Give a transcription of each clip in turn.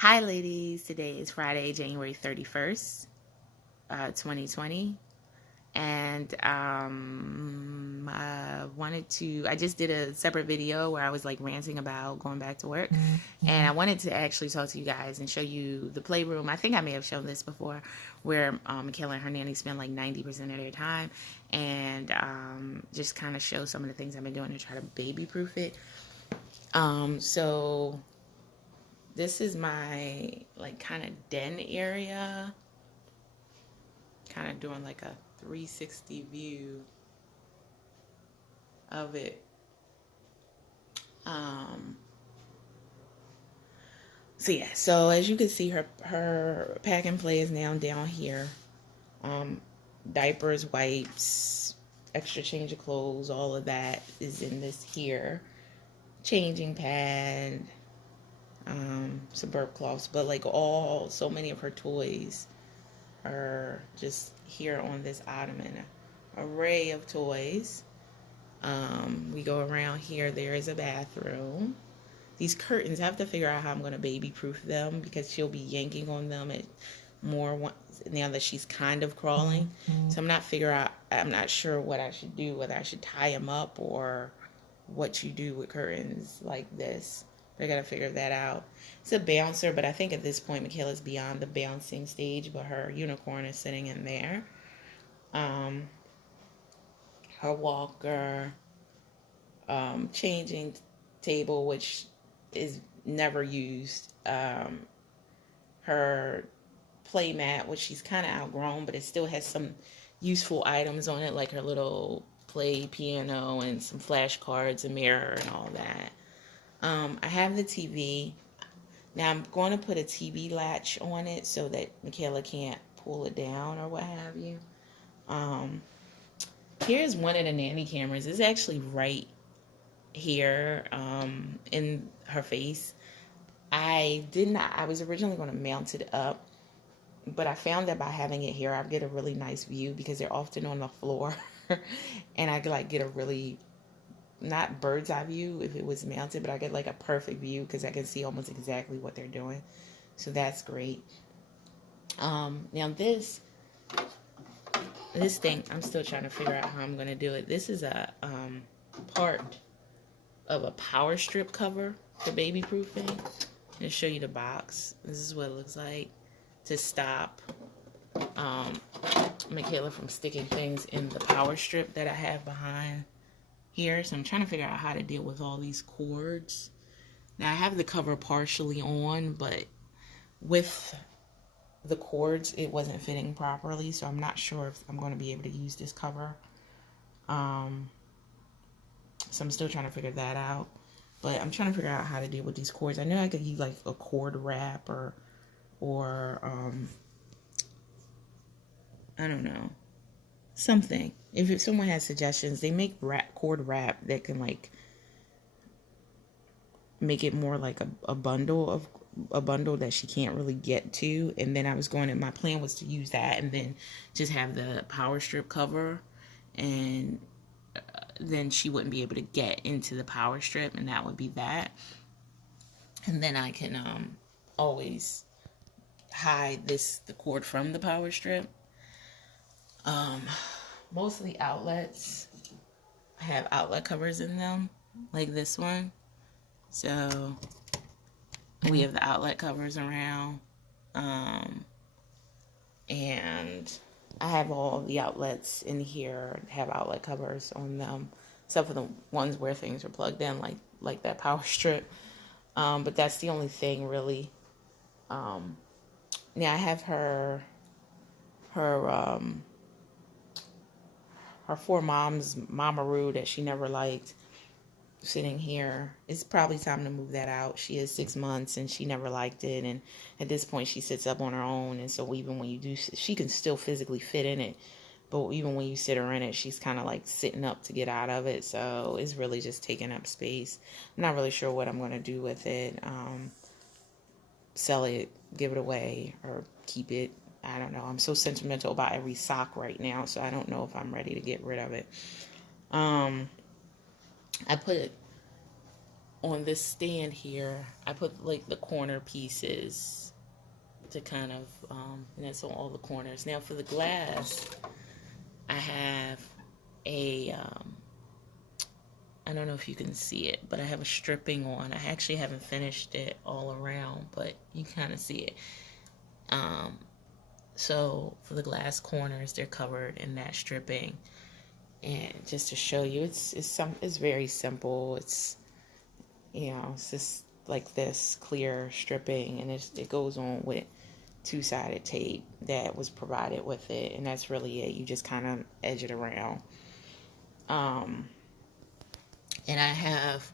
Hi, ladies. Today is Friday, January 31st, 2020. And I just did a separate video where I was like ranting about going back to work. And I wanted to actually talk to you guys and show you the playroom. I think I may have shown this before, where Michaela and her nanny spend like 90% of their time. And just kind of show some of the things I've been doing to try to baby proof it. So this is my like kind of den area, kind of doing like a 360 view of it. So yeah, so as you can see, her pack and play is now down here. Diapers, wipes, extra change of clothes, all of that is in this here. Changing pad, some burp cloths, but like so many of her toys are just here on this ottoman. Array of toys. We go around here. There is a bathroom. These curtains, I have to figure out how I'm going to baby proof them because she'll be yanking on them more now that she's kind of crawling. So I'm not sure what I should do, whether I should tie them up or what you do with curtains like this. I gotta figure that out. It's a bouncer, but I think at this point Michaela's beyond the bouncing stage, but her unicorn is sitting in there. Her walker, changing table, which is never used. Her play mat, which she's kind of outgrown, but it still has some useful items on it, like her little play piano and some flashcards, a mirror, and all that. I have the TV. Now I'm going to put a TV latch on it so that Michaela can't pull it down or what have you. Here's one of the nanny cameras. It's actually right here in her face. I was originally going to mount it up, but I found that by having it here, I get a really nice view because they're often on the floor. And I could like get a really, not bird's eye view if it was mounted, but I get like a perfect view because I can see almost exactly what they're doing. So that's great. Now this thing, I'm still trying to figure out how I'm going to do it. This is a part of a power strip cover for baby proofing. I'll show you the box. This is what it looks like to stop Michaela from sticking things in the power strip that I have behind here. So I'm trying to figure out how to deal with all these cords. Now I have the cover partially on, but with the cords it wasn't fitting properly, so I'm not sure if I'm going to be able to use this cover. So I'm still trying to figure that out, but I'm trying to figure out how to deal with these cords. I know I could use like a cord wrap or I don't know, something. If someone has suggestions, they make cord wrap that can like make it more like a bundle that she can't really get to. And then my plan was to use that and then just have the power strip cover, and then she wouldn't be able to get into the power strip, and that would be that. And then I can always hide the cord from the power strip. Most of the outlets have outlet covers in them, like this one. So we have the outlet covers around, and I have all the outlets in here have outlet covers on them, except for the ones where things are plugged in, like that power strip. But that's the only thing really. Now I have her four moms Mamaroo that she never liked sitting here. It's probably time to move that out. She is 6 months and she never liked it, and at this point she sits up on her own, and so even when you do, she can still physically fit in it, but even when you sit her in it, she's kind of like sitting up to get out of it, so it's really just taking up space. I'm not really sure what I'm going to do with it. Sell it, give it away, or keep it. I don't know. I'm so sentimental about every sock right now, so I don't know if I'm ready to get rid of it. I put on this stand here, I put like the corner pieces to kind of, and that's on all the corners. Now for the glass, I have a, I don't know if you can see it, but I have a stripping on. I actually haven't finished it all around, but you kind of see it. Um, so for the glass corners, they're covered in that stripping. And just to show you, it's very simple. It's, you know, it's just like this clear stripping, and it goes on with two-sided tape that was provided with it, and that's really it. You just kind of edge it around. And I have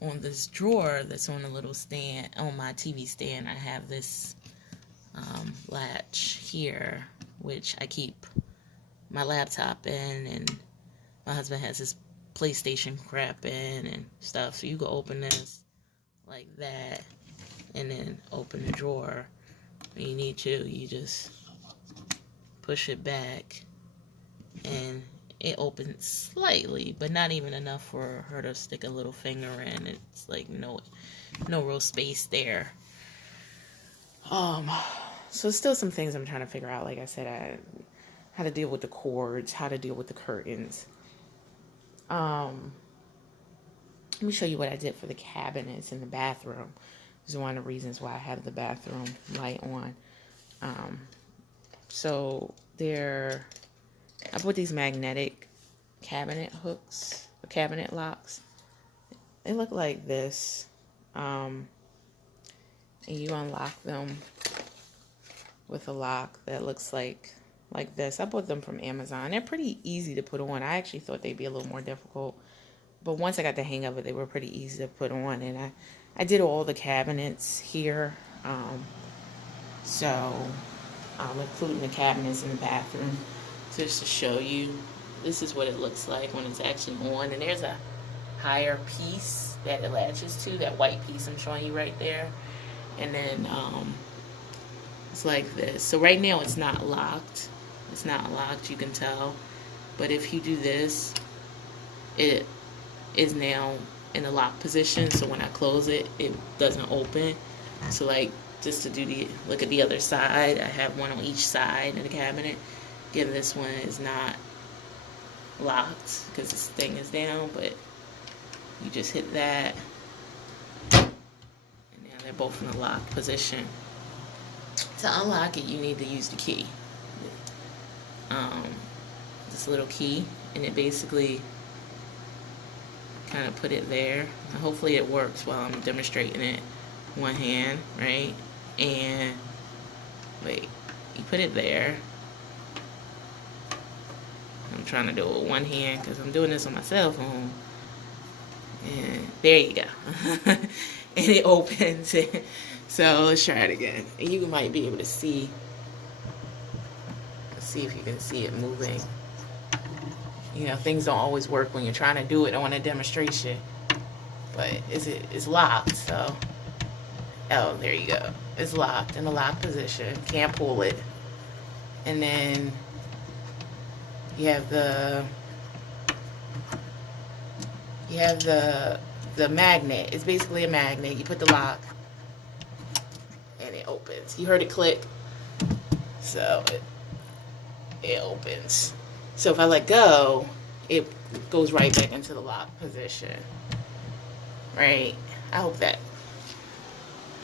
on this drawer that's on a little stand, on my TV stand, I have this latch here, which I keep my laptop in, and my husband has his PlayStation crap in and stuff. So you can open this like that, and then open the drawer when you need to. You just push it back, and it opens slightly, but not even enough for her to stick a little finger in. It's like no real space there. So still some things I'm trying to figure out. Like I said, how to deal with the cords, how to deal with the curtains. Let me show you what I did for the cabinets in the bathroom. This is one of the reasons why I have the bathroom light on. So I put these magnetic cabinet hooks, cabinet locks. They look like this. And you unlock them with a lock that looks like this. I bought them from Amazon. They're pretty easy to put on. I actually thought they'd be a little more difficult, but once I got the hang of it, they were pretty easy to put on. And I did all the cabinets here, including the cabinets in the bathroom. So just to show you, this is what it looks like when it's actually on. And there's a higher piece that it latches to, that white piece I'm showing you right there. And then it's like this. So right now it's not locked. It's not locked, you can tell. But if you do this, it is now in a lock position. So when I close it, it doesn't open. So like, just to look at the other side, I have one on each side of the cabinet. Again, this one is not locked because this thing is down, but you just hit that, and now they're both in a locked position. To unlock it, you need to use the key. This little key, and it basically kind of put it there. And hopefully it works while I'm demonstrating it. One hand, right? And wait, you put it there. I'm trying to do it with one hand because I'm doing this on my cell phone. And there you go. And it opens. So let's try it again. And you might be able to see. Let's see if you can see it moving. You know, things don't always work when you're trying to do it on a demonstration. But it's locked, so. Oh, there you go. It's locked in a locked position. Can't pull it. And then you have the magnet. It's basically a magnet. You put the lock, and it opens. You heard it click, so it opens. So if I let go, it goes right back into the lock position. Right? I hope that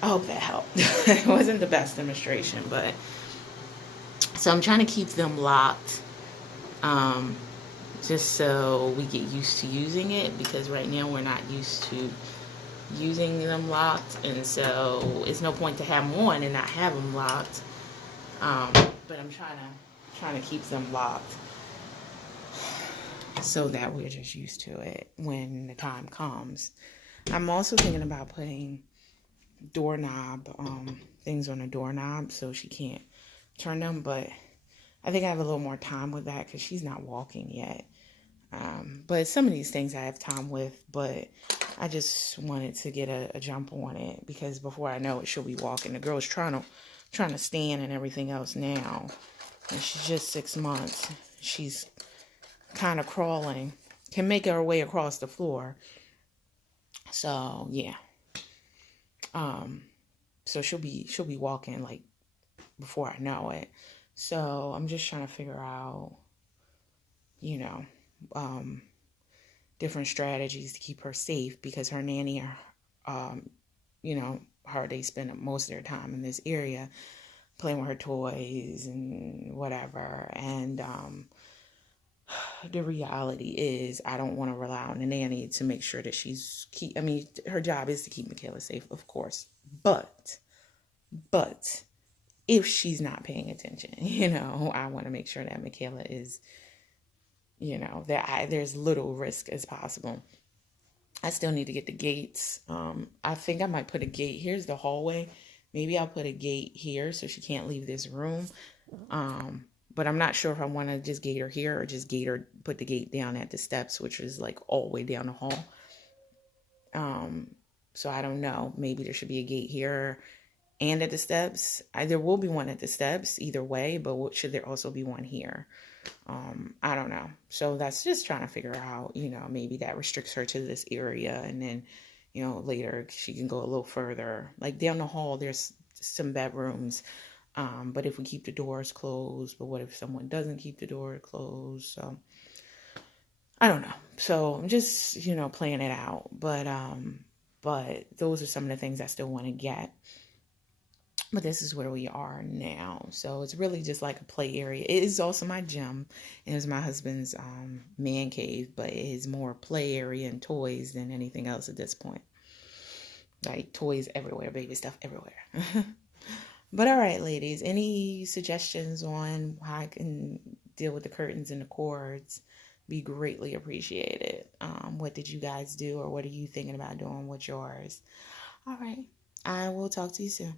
helped. It wasn't the best demonstration, but so I'm trying to keep them locked, just so we get used to using it, because right now we're not used to using them locked, and so it's no point to have them on and not have them locked. But I'm trying to keep them locked so that we're just used to it when the time comes. I'm also thinking about putting doorknob things on a doorknob so she can't turn them, but I think I have a little more time with that because she's not walking yet. But some of these things I have time with, but I just wanted to get a jump on it because before I know it, she'll be walking. The girl's trying to stand and everything else now, and she's just 6 months. She's kind of crawling, can make her way across the floor, So yeah. Um, so she'll be walking like before I know it. So I'm just trying to figure out, you know, um, different strategies to keep her safe because her nanny, um, they spend most of their time in this area playing with her toys and whatever. And the reality is, I don't want to rely on the nanny to make sure that her job is to keep Michaela safe, of course. But if she's not paying attention, I want to make sure that Michaela is, there's little risk as possible. I still need to get the gates. I think I might put a gate. Here's the hallway. Maybe I'll put a gate here so she can't leave this room. But I'm not sure if I want to just gate her here or just put the gate down at the steps, which is like all the way down the hall. So I don't know. Maybe there should be a gate here and at the steps. There will be one at the steps either way, but should there also be one here? I don't know. So that's just trying to figure out, maybe that restricts her to this area. And then, later she can go a little further. Like down the hall, there's some bedrooms. But if we keep the doors closed, but what if someone doesn't keep the door closed? So I don't know. So I'm just, playing it out. But those are some of the things I still want to get. But this is where we are now. So it's really just like a play area. It is also my gym. And it's my husband's man cave. But it is more play area and toys than anything else at this point. Like toys everywhere, baby stuff everywhere. But all right, ladies, any suggestions on how I can deal with the curtains and the cords? Be greatly appreciated. What did you guys do or what are you thinking about doing with yours? All right. I will talk to you soon.